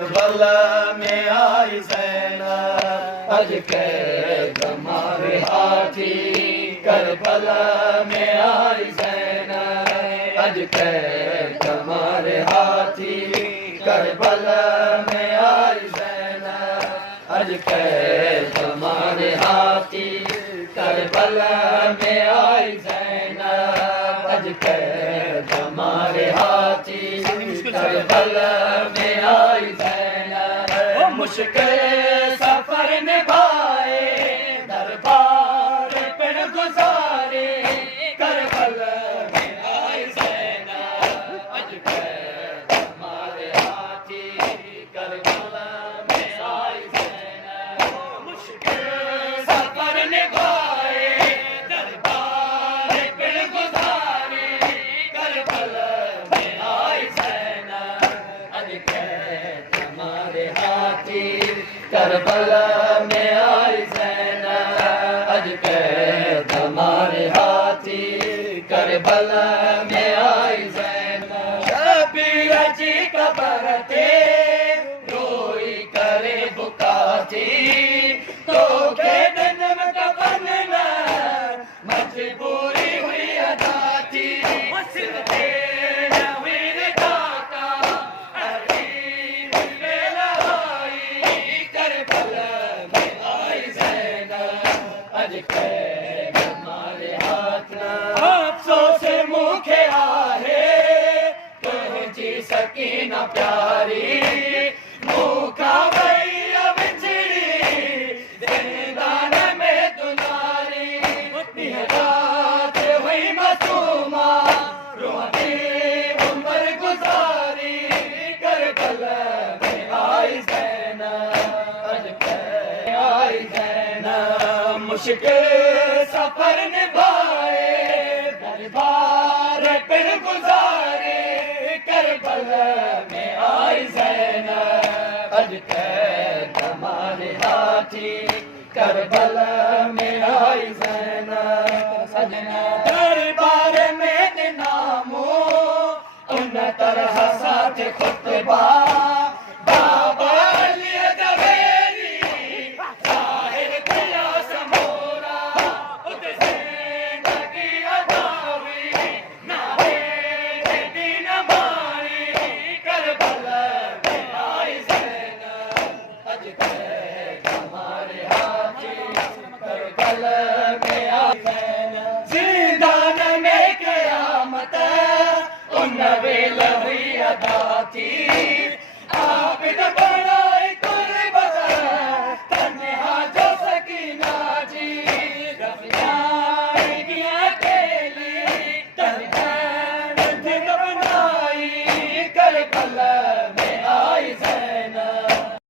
Karbala में आई ज़ैनब अज के तुम्हारे हाथी। करबला में आई ज़ैनब अज के तुम्हारे हाथी। करबला में आई ज़ैनब अज के तुम्हारे हाथी। करबला में आई ज़ैनब अज के तुम्हारे हाथी। करबला में आई ज़ैनब मुश्किल सफर निभाए दरबार पर गुजारे। करबला में आई ज़ैनब अज के तुम्हारे हाथी। करबला में आई ज़ैनब मुश्किल सफर निभाए दरबार पर गुजारे। करबला में आई ज़ैनब अज के तुम्हारे हाथी। करबला में आई ज़ैनब अज के तुम्हारे हाथी। करबला में आई ज़ैनब शबीर जी कबर ते रोई करे बुकाती। तो के जन्म कफन न मजबूरी हुई अदा थी। सिर पे नवीर काका अरीब में लहाई। करबला में आई ज़ैनब अज के तुम्हारे हाथ। अफसोस मुखे आहे तुझी सकीना प्यारी। मुखा भैया बिछड़ी ज़िंदान में दुलारी। रात हुई मासूमा रोती उम्र गुजारी। करबला में आई ज़ैनब अज के आई ज़ैनब मुश्किल सफर निभाए दरबार पर गुजारे। करबला में आई ज़ैनब अज के तुम्हारे हाथी। करबला में आई ज़ैनब सजना दरबार में नामो उन तरह साथ खुतबा। बाबा अली जवेरी जाहिर किया समोरा। उद ज़िंदगी अदावी नाहे दीन मारी। करबला में आई ज़ैनब अज के तुम्हारे हाथी। करबला में आई ज़ैनब ज़िंदान में क़यामत उन वेल हुई अदा थी। आबिद बनाई कुर्बत तन्हा जो सकीना जी। रफ़ियाई की अकेली तन्हा बनाई। करबला